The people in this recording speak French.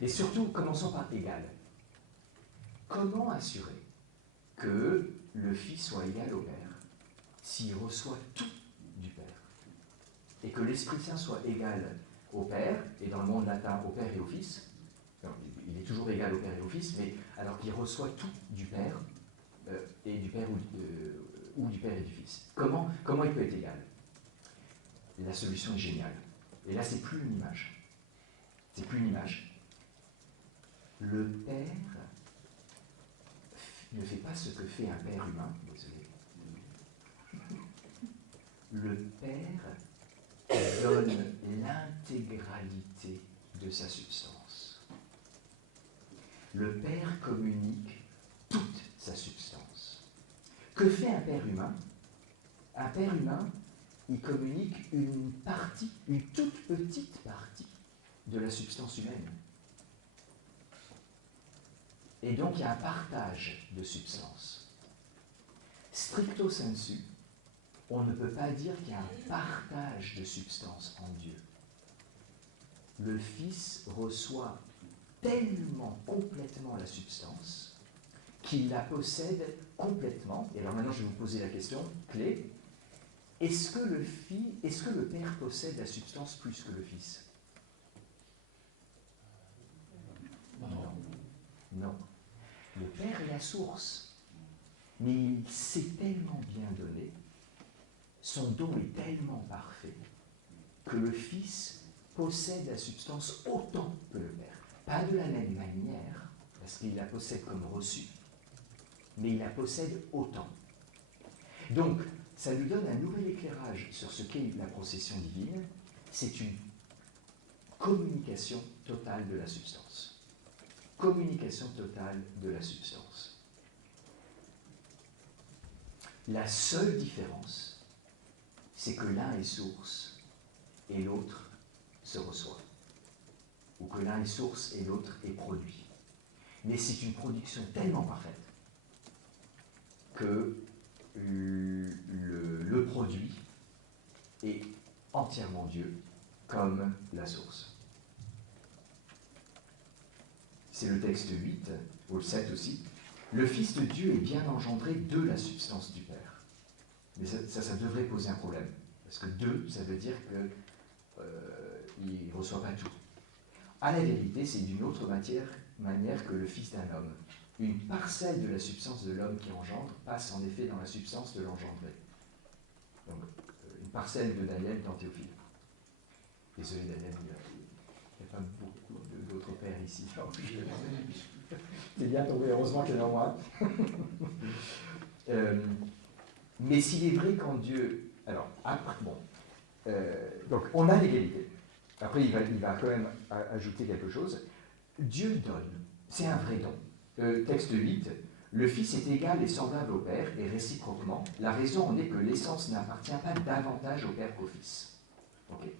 Et surtout, commençons par égal. Comment assurer que le Fils soit égal au Père s'il reçoit tout du Père? Et que l'Esprit Saint soit égal au Père, et dans le monde latin, au Père et au Fils. Alors, il est toujours égal au Père et au Fils, mais alors qu'il reçoit tout du Père, et du Père ou du Père et du Fils. Comment il peut être égal? La solution est géniale. Et là, c'est plus une image. C'est plus une image. Le Père ne fait pas ce que fait un Père humain. Désolé. Le Père donne l'intégralité de sa substance. Le Père communique toute sa substance. Que fait un Père humain? Un Père humain, il communique une partie, une toute petite partie de la substance humaine. Et donc il y a un partage de substance. Stricto sensu, on ne peut pas dire qu'il y a un partage de substance en Dieu. Le Fils reçoit tellement complètement la substance qu'il la possède complètement. Et alors maintenant je vais vous poser la question clé. Est-ce que le Père possède la substance plus que le Fils? Non. Le Père est la source, mais il s'est tellement bien donné, son don est tellement parfait, que le Fils possède la substance autant que le Père. Pas de la même manière, parce qu'il la possède comme reçue, mais il la possède autant. Donc, ça nous donne un nouvel éclairage sur ce qu'est la procession divine. C'est une communication totale de la substance. Communication totale de la substance. La seule différence, c'est que l'un est source et l'autre se reçoit. Ou que l'un est source et l'autre est produit. Mais c'est une production tellement parfaite que le produit est entièrement Dieu, comme la source. C'est le texte 8, ou le 7 aussi. Le Fils de Dieu est bien engendré de la substance du Père. Mais ça devrait poser un problème. Parce que deux, ça veut dire qu'il ne reçoit pas tout. À la vérité, c'est d'une autre manière que le Fils d'un homme. Une parcelle de la substance de l'homme qui engendre passe en effet dans la substance de l'engendré. Donc, une parcelle de Daniel dans Théophile. Désolé Daniel, il n'y a pas beaucoup d'autres pères ici. C'est bien tombé, heureusement qu'il y en a moins. Mais s'il est vrai qu'en Dieu... Alors, après, bon. Donc, on a l'égalité. Après, il va quand même ajouter quelque chose. Dieu donne. C'est un vrai don. Texte 8. Le Fils est égal et semblable au Père, et réciproquement. La raison en est que l'essence n'appartient pas davantage au Père qu'au Fils. Okay.